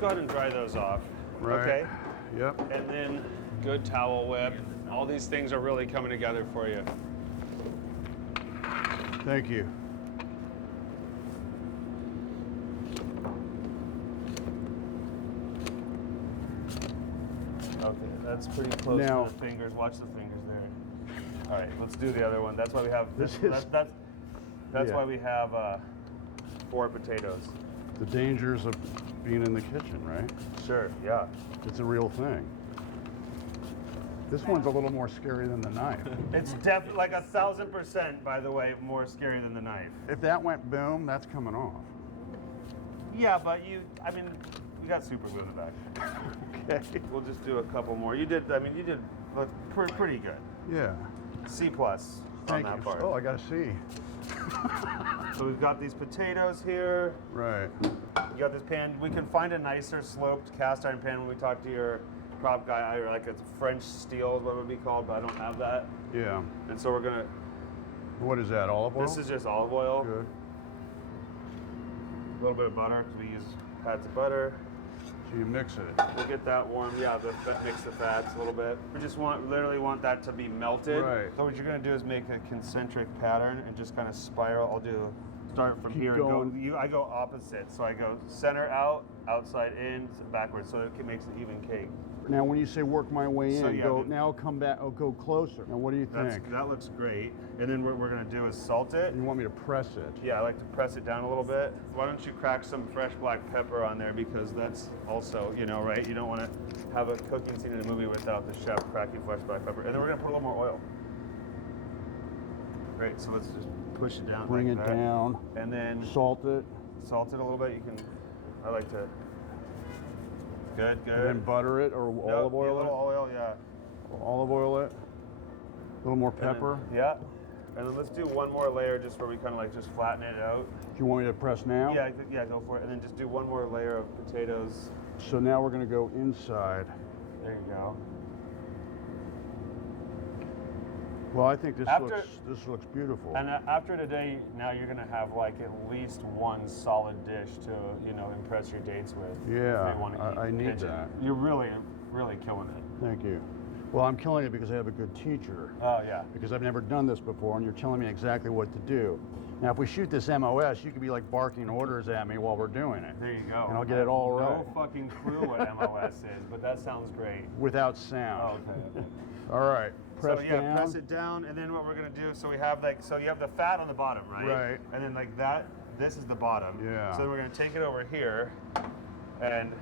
let's go ahead and dry those off. Right. Okay. Yep. And then good towel whip. All these things are really coming together for you. Thank you. Okay, that's pretty close Now, to the fingers. Watch the fingers there. All right, let's do the other one. That's why we have That's yeah. Why we have 4 potatoes. The dangers of being in the kitchen, right? Sure. Yeah. It's a real thing. This one's a little more scary than the knife. It's definitely like 1,000%, by the way, more scary than the knife. If that went boom, that's coming off. Yeah, but we got super glue in the back. Okay. We'll just do a couple more. You did look pretty good. Yeah. C+ on Thank that you. part. Oh, I got to see. So we've got these potatoes here. Right. You got this pan. We can find a nicer sloped cast iron pan when we talk to your prop guy, or like a French steel is what it would be called, but I don't have that. Yeah. And so we're gonna. What is that? Olive oil? This is just olive oil. Good. A little bit of butter because we use pads of butter. So you mix it. We'll get that warm. Yeah, mix the fats a little bit. We just literally want that to be melted. Right. So what you're gonna do is make a concentric pattern and just kind of spiral. Start from here going. and go. I go opposite. So I go center out, outside in, backwards. So it makes an even cake. Now, when you say work my way in, So, yeah, now come back. Oh, go closer. Now, what do you think? That looks great. And then what we're gonna do is salt it. You want me to press it? Yeah, I like to press it down a little bit. Why don't you crack some fresh black pepper on there, because that's also, right? You don't want to have a cooking scene in a movie without the chef cracking fresh black pepper. And then we're gonna put a little more oil. Great, so let's just push it down. Bring like it that. down. And then Salt it. salt it a little bit. I like to. Good. And then butter it or olive oil a little it. oil, yeah. Olive oil it. A little more pepper. And then, yeah. And then let's do one more layer just where we kind of like just flatten it out. Do you want me to press now? Yeah, go for it. And then just do one more layer of potatoes. So now we're going to go inside. There you go. Well, I think this looks beautiful. And after today, now you're gonna have like at least one solid dish to impress your dates with. Yeah, if they want to eat I need pigeon. that. You're really killing it. Thank you. Well, I'm killing it because I have a good teacher. Oh yeah. Because I've never done this before, and you're telling me exactly what to do. Now, if we shoot this MOS, you could be like barking orders at me while we're doing it. There you go. And I'll get it all right. No fucking clue what MOS is, but that sounds great. Without sound. Oh, okay. All right. Press down. Press it down, and then what we're gonna do, so we have you have the fat on the bottom, right? Right. And then like that, this is the bottom. Yeah. So then we're gonna take it over here and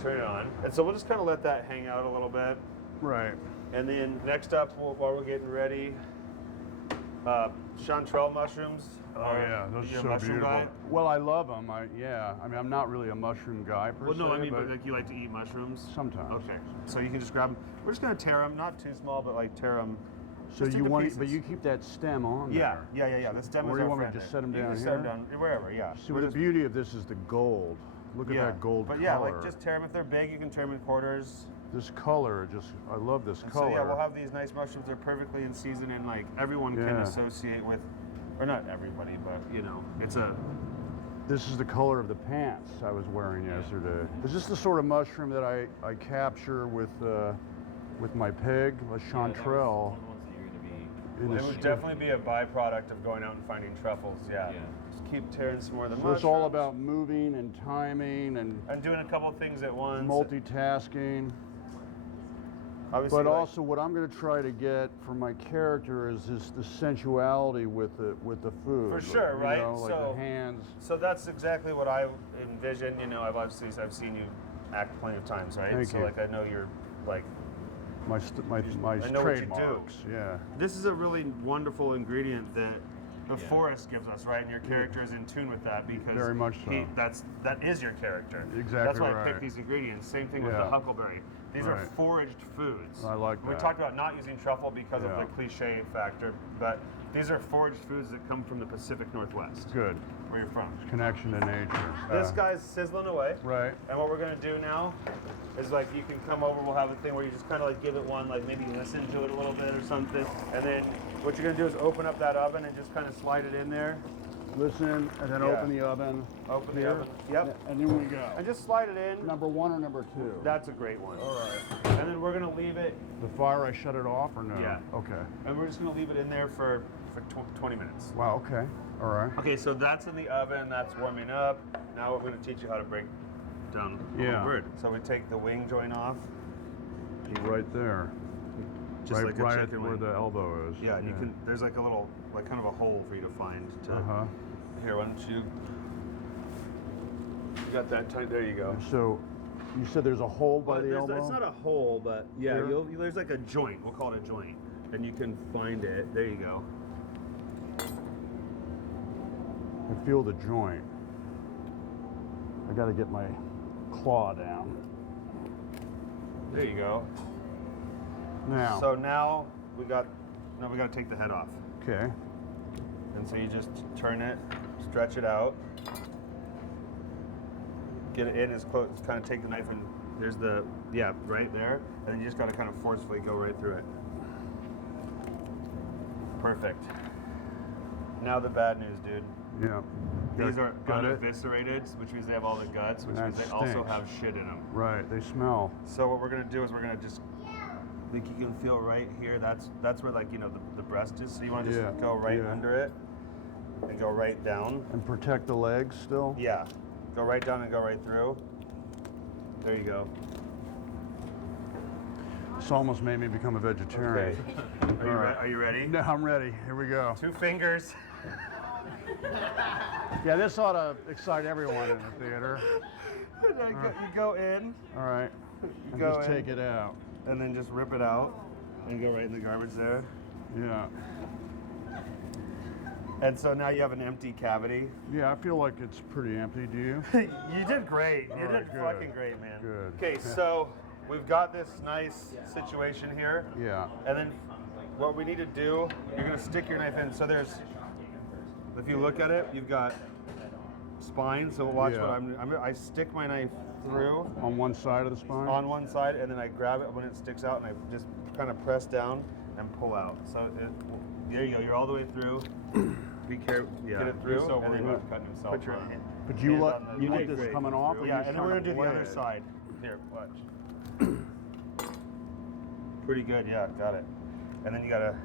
turn it on. And so we'll just kind of let that hang out a little bit. Right. And then next up, while we're getting ready, chanterelle mushrooms. Oh yeah, those are so mushroom beautiful. guy? Well, I love them. I mean, I'm not really a mushroom guy per se. Well, no, I mean, but like you like to eat mushrooms? Sometimes. Okay. So you can just grab them. We're just gonna tear them, not too small, but like tear them. So you want, but you keep that stem on Yeah, there. yeah. The stem Where is do you our want me to friend just there. set them You down can here? set them down wherever, yeah. See, the beauty of this is the gold. Look at that gold color. Yeah, like just tear them. If they're big, you can tear them in quarters. This color, I love this color. So yeah, we'll have these nice mushrooms. They're perfectly in season, and like everyone can associate with, or not everybody, but it's a. This is the color of the pants I was wearing yesterday. Is this the sort of mushroom that I capture with my pig, a chanterelle? It would definitely be a byproduct of going out and finding truffles. Yeah. Just keep tearing some more of the mushrooms. It's all about moving and timing and doing a couple of things at once. Multitasking. Obviously, but also, what I'm going to try to get from my character is the sensuality with the food. For sure, right? Like the hands. So that's exactly what I envision. I've seen you act plenty of times, right? Thank you. Like I know you're like my I know trademarks. What you do. Yeah. This is a really wonderful ingredient that the forest gives us, right? And your character is in tune with that because very much so. That is your character. Exactly. That's why right. I picked these ingredients. Same thing with the huckleberry. These are foraged foods. I like that. We talked about not using truffle because of the cliche factor, but these are foraged foods that come from the Pacific Northwest. Good. Where you're from. Connection to nature. This guy's sizzling away. Right. And what we're gonna do now is like you can come over, we'll have a thing where you just kind of like give it one, like maybe listen to it a little bit or something. And then what you're gonna do is open up that oven and just kind of slide it in there. Listen, and then Yeah. open the oven. Open the Here. oven. Yep. And then we go. And just slide it in. Number 1 or number 2? That's a great one. All right. And then we're gonna leave it. The fire, I shut it off or no? Yeah. Okay. And we're just gonna leave it in there for 20 minutes. Wow, okay. All right. Okay, so that's in the oven. That's warming up. Now we're gonna teach you how to break down the Yeah. bird. So we take the wing joint off. Right there. Just like a right chicken where wing. the elbow is. Yeah, and you can. There's like a little, like kind of a hole for you to find. To, Uh-huh. Here, why don't you? You got that tight. There you go. So, you said there's a hole by But the there's- elbow? It's not a hole, but yeah, Here? there's like a joint. We'll call it a joint, and you can find it. There you go. I feel the joint. I got to get my claw down. There you go. Now. So now we got to take the head off. Okay. And so you just turn it, stretch it out, get it in as close, kind of take the knife and there's the, yeah, right there. And then you just got to kind of forcefully go right through it. Perfect. Now the bad news, dude. Yeah. These are got it. uneviscerated, which means they have all the guts, which That means they also stinks. have shit in them. Right, they smell. So what we're gonna do is we're gonna just, like you can feel right here, that's where like, you know, the breast is. So you wanna just Yeah, go right yeah. under it and go right down. And protect the legs still? Yeah, go right down and go right through. There you go. This almost made me become a vegetarian. Okay. Are you ready? No, I'm ready. Here we go. 2 fingers. Yeah, this ought to excite everyone in the theater. You go in, All right. And go just in. take it out. and then just rip it out and go right in the garbage there. Yeah. And so now you have an empty cavity. Yeah, I feel like it's pretty empty. Do you? You did great. You All did right, good. fucking great, man. Good. Okay, so we've got this nice situation here. Yeah. And then what we need to do, you're gonna stick your knife in. So there's, if you look at it, you've got spine. So watch Yeah. what I stick my knife through On one side of the spine? on one side, and then I grab it when it sticks out, and I just kind of press down and pull out. So there you go. You're all the way through. Be careful. Yeah. Get it through. He's so and worried then about cutting himself. put your on. hand. But you hand let on the- you want did this great. coming off? Or Yeah, you and then we're trying gonna do the other blade? side. Here, watch. Pretty good. Yeah, got it. And then you gotta.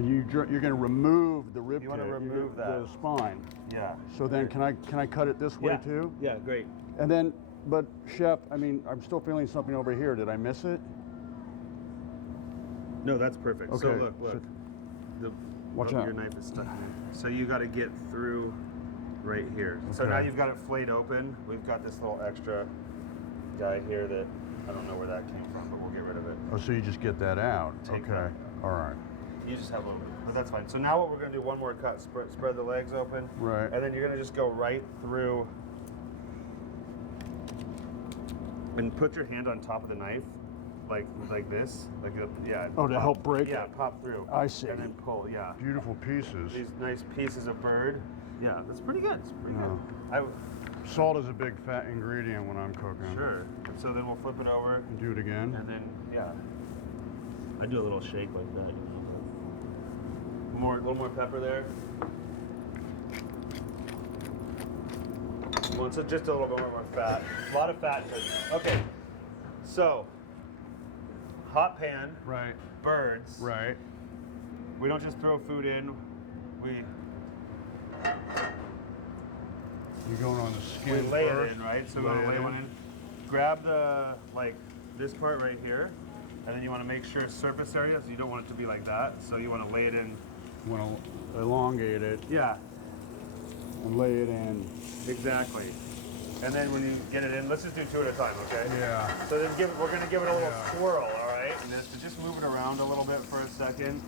You're going to remove the rib You wanna cage, remove the that. spine. Yeah. So then, can I cut it this way Yeah. too? Yeah, great. And then, but chef, I mean, I'm still feeling something over here. Did I miss it? No, that's perfect. So Okay, look. so- The, Watch oh, out. Your knife is stuck. So you got to get through right here. So Okay. now you've got it flayed open. We've got this little extra guy here that I don't know where that came from, but we'll get rid of it. Oh, so you just get that out. Take Okay. that. All right. You just have a little bit, but that's fine. So now what we're gonna do, one more cut, spread the legs open. Right. And then you're gonna just go right through and put your hand on top of the knife, like this, yeah. Oh, to help break Yeah, it. pop through. I see. And then pull, yeah. Beautiful pieces. These nice pieces of bird. Yeah, that's pretty good. It's pretty Yeah. good. Salt is a big fat ingredient when I'm cooking. Sure. And so then we'll flip it over, Do it again. and then yeah. I do a little shake like that. A little more pepper there. Well, it's just a little bit more fat. A lot of fat. Okay. So, hot pan, Right. birds. Right. We don't just throw food in. You're going on the We skin lay first. it in, right? So we want Lay to it lay one in. Grab the this part right here, and then you want to make sure surface area. So you don't want it to be like that. So you want to lay it in. You want to elongate it Yeah. and lay it in. Exactly. And then when you get it in, let's just do 2 at a time, okay? Yeah. So then we're going to give it a little Yeah. swirl, all right? And just move it around a little bit for a second.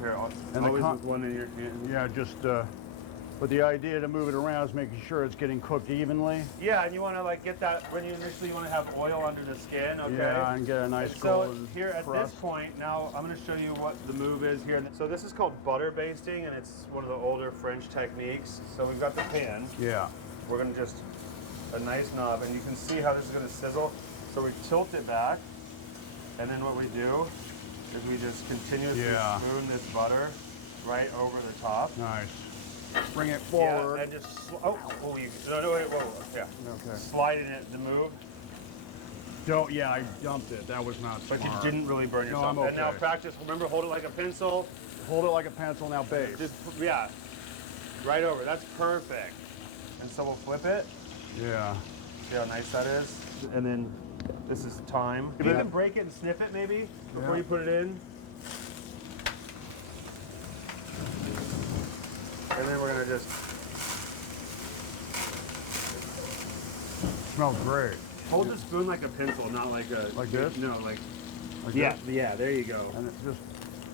Here, And the always con- with one in your hand. Yeah, just, but the idea to move it around is making sure it's getting cooked evenly. Yeah, and you want to get that, when you initially want to have oil under the skin, okay? Yeah, and get a nice And so golden here at crust. this point, now I'm going to show you what the move is here. So this is called butter basting, and it's one of the older French techniques. So we've got the pan. Yeah. We're going to just, a nice knob, and you can see how this is going to sizzle. So we tilt it back, and then what we do is we just continuously Yeah. spoon this butter right over the top. Nice. bring it Yeah, forward. and just no, wait, whoa, yeah. Okay. Sliding it to move, Yeah, I dumped it. That was not but smart. you didn't really burn yourself. I'm okay. And now practice. Remember, hold it like a pencil. Hold it like a pencil, now base. Just yeah, right over. That's perfect. And so we'll flip it. Yeah. See how nice that is? And then this is thyme. If you can break it and sniff it maybe before you put it in. And then we're gonna just Smells great. hold the spoon like a pencil, not like a Like this? No, like Like yeah, this? yeah. There you go. And it just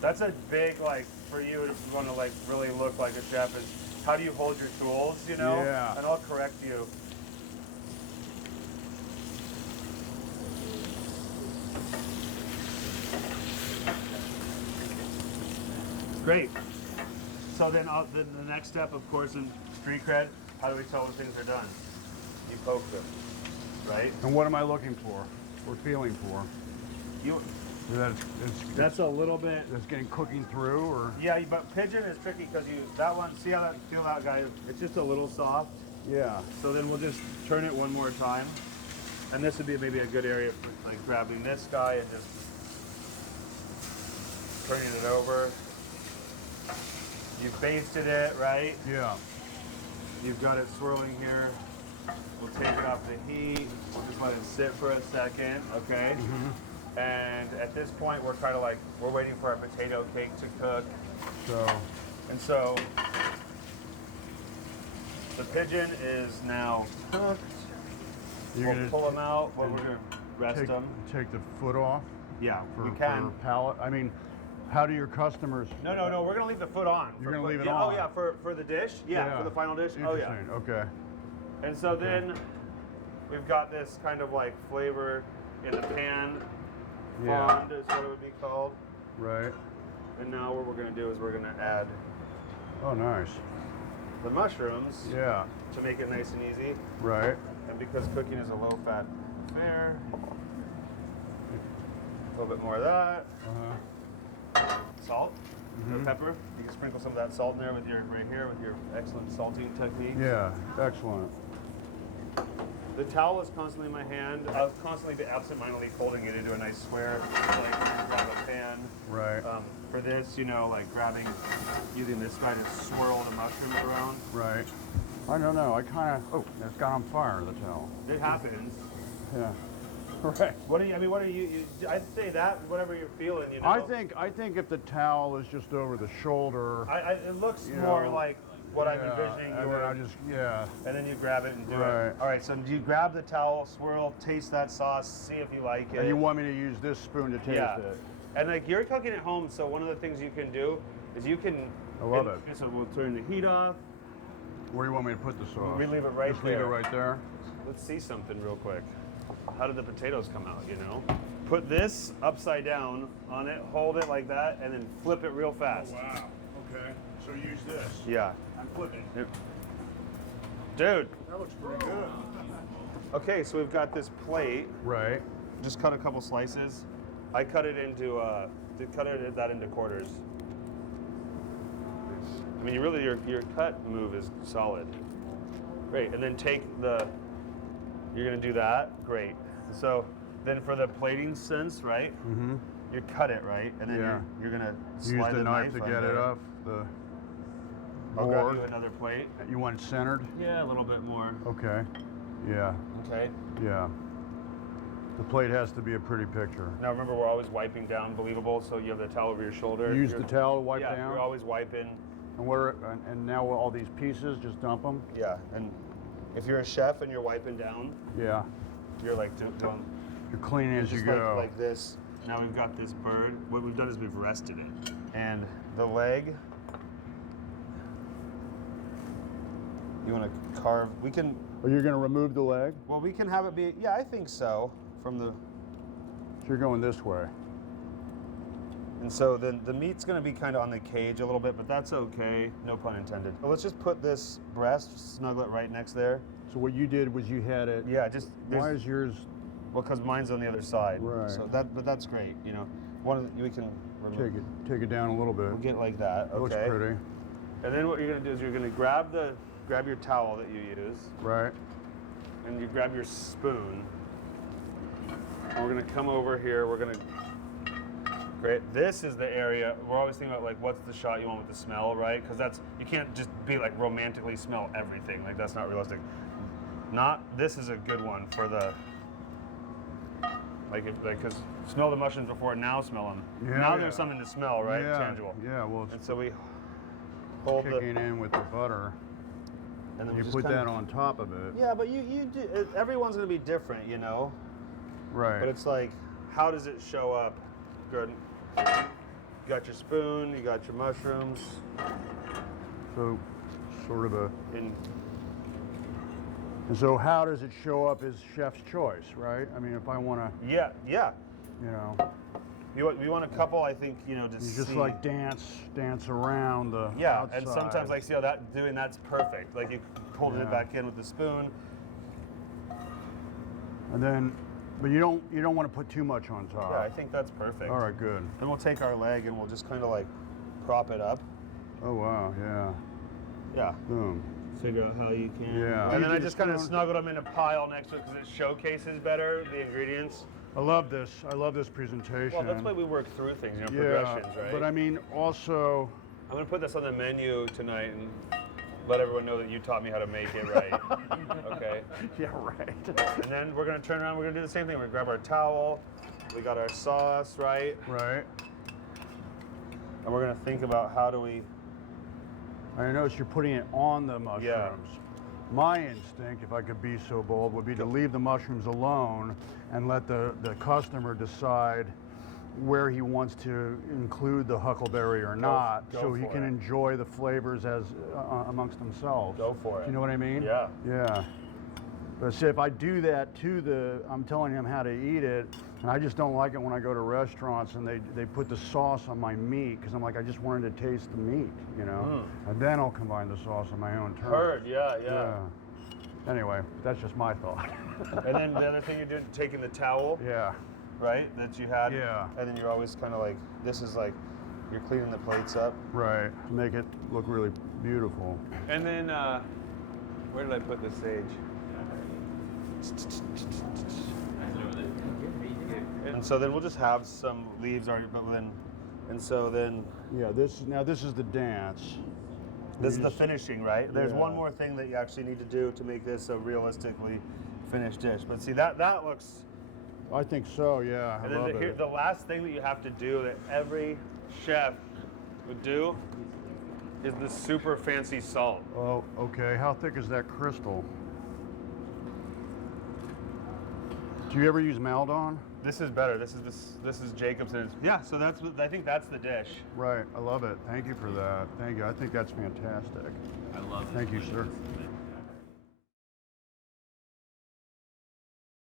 That's a big like for you if you want to like really look like a chef is how do you hold your tools, you know? Yeah. And I'll correct you. Great. So then the next step, of course, in street cred, how do we tell when things are done? You poke them, right? And what am I looking for? Or feeling for? You. That That's a little bit. it's getting cooking through, or Yeah, but pigeon is tricky because that one. See how feel that guy? It's just a little soft. yeah. So then we'll just turn it one more time, and this would be maybe a good area for like grabbing this guy and just turning it over. You've basted it, right? Yeah. You've got it swirling here. We'll take it off the heat. We'll just let it sit for a second, okay? And at this point, we're kind of like, we're waiting for our potato cake to cook. So the pigeon is now cooked. You're We'll pull them out. We're gonna rest them. Take the foot off Yeah, for, you can. for palate. I mean, how do your customers? No, we're gonna leave the foot on. You're gonna leave it yeah, on? Oh yeah, for the dish. Yeah, for the final dish. Oh yeah. Interesting. Okay. And so then we've got this kind of like flavor in the pan. Yeah. Fond is what it would be called. Right. And now what we're gonna do is we're gonna add Oh, nice. the mushrooms Yeah. to make it nice and easy. Right. And because cooking is a low-fat affair, a little bit more of that. Salt, pepper. You can sprinkle some of that salt in there with your right here with your excellent salting technique. Yeah. Excellent. The towel is constantly in my hand. I'll constantly be absent-mindedly folding it into a nice square, like grab a pan. Right. For this, you know, like using this guy to swirl the mushrooms around. Right. I don't know. I kind of. Oh, it's got on fire. The towel. It happens. Yeah. Right. What do you I'd say that, whatever you're feeling, you know. I think if the towel is just over the shoulder. It looks you more know, like what I'm envisioning. And then I just And then you grab it and do Right. it. All right, so do you grab the towel, swirl, taste that sauce, see if you like it. And you want me to use this spoon to taste it? And like you're cooking at home, so one of the things you can do is you can. I love it. So we'll turn the heat off. Where do you want me to put the sauce? We leave it right Just there. leave it right there. Let's see something real quick. How did the potatoes come out, you know? Put this upside down on it, hold it like that, and then flip it real fast. Wow. Okay. So use this. Yeah. I'm flipping. Dude. That looks pretty good. Okay, so we've got this plate. Right. Just cut a couple slices. I cut it into that into quarters. I mean, your cut move is solid. Great, and then you're gonna do that. Great. So then for the plating sense, right? Mm-hmm. You cut it right, and then you're gonna slide Use the knife to get under. it off the I'll grab board. you another plate. You want it centered? Yeah, a little bit more. Okay. Yeah. Okay. Yeah. The plate has to be a pretty picture. Now remember, we're always wiping down, believable, so you have the towel over your shoulder. Use the towel to wipe yeah, down? you're always wiping. And now all these pieces, just dump them? Yeah, and if you're a chef and you're wiping down, Yeah. you're like doing You're cleaning as you just go. like this. Now we've got this bird. What we've done is we've rested it. And the leg, you want to carve, we can, Are you going to remove the leg? well, we can have it be, yeah, I think so, from the, So you're going this way. and so then the meat's going to be kind of on the cage a little bit, but that's okay, no pun intended. But let's just put this breast, snuggle it right next there. So what you did was you had it. Yeah, just, Why is yours? well, because mine's on the other side. Right. So but that's great, you know. We can remove, Take it down a little bit. we'll get like that, okay. Looks pretty. And then what you're gonna do is you're gonna grab your towel that you use, Right. and you grab your spoon. And we're gonna come over here. We're gonna. Great. This is the area we're always thinking about, like, what's the shot you want with the smell, right? Because that's you can't just be like romantically smell everything. Like that's not realistic. This is a good one for the. Because smell the mushrooms before now smell them. Yeah, now yeah. there's something to smell, right? Yeah. Tangible. Yeah. Well, And it's so we hold kicking in with the butter. and then we You just put kinda- that on top of it. Yeah, but you do. Everyone's gonna be different, you know. Right. But it's like, how does it show up? Good. You got your spoon. You got your mushrooms. So, sort of a. And And so, how does it show up as chef's choice, right? I mean, if I want to, yeah. you know, We want a couple, I think, to you just see. like dance around the Yeah, outside. and sometimes like see how that's perfect. Like you holding Yeah. it back in with the spoon. And then, but you don't want to put too much on top. Yeah, I think that's perfect. All right, good. Then we'll take our leg and we'll just kind of like prop it up. Oh wow, yeah. Yeah. Boom. Figure out how you can. Yeah. And then You I just just kind of don't- snuggled them in a pile next to it because it showcases better the ingredients. I love this. I love this presentation. Well, that's why we work through things, yeah, progressions, right? but I mean, also, I'm gonna put this on the menu tonight and let everyone know that you taught me how to make it right. Okay. yeah, right. And then we're gonna turn around. We're gonna do the same thing. We're gonna grab our towel. We got our sauce, right? Right. And we're gonna think about how do we. I notice you're putting it on the mushrooms. My instinct, if I could be so bold, would be to leave the mushrooms alone and let the customer decide where he wants to include the huckleberry or not, go so he for can it. enjoy the flavors as amongst themselves. Go for it. Do you know what I mean? Yeah. Yeah. But see, if I do that to I'm telling him how to eat it, and I just don't like it when I go to restaurants and they put the sauce on my meat, because I'm like, I just wanted to taste the meat, you know? And then I'll combine the sauce on my own terms. Heard. Yeah. Anyway, that's just my thought. And then the other thing you're doing, taking the towel, Yeah. right, that you had. Yeah. And then you're always kind of like, this is like, you're cleaning the plates up. Right. To make it look really beautiful. And then, where did I put the sage? And so then we'll just have some leaves already, and so then Yeah, this is the dance. this is the finishing, right? There's Yeah. one more thing that you actually need to do to make this a realistically finished dish. But see, that looks. I think so, yeah. I And love then it. the last thing that you have to do that every chef would do is the super fancy salt. Oh, okay. How thick is that crystal? Do you ever use Maldon? This is better. This is Jacobson's. Yeah. So I think that's the dish. Right. I love it. Thank you for that. Thank you. I think that's fantastic. I love it. Thank you, sir. Delicious.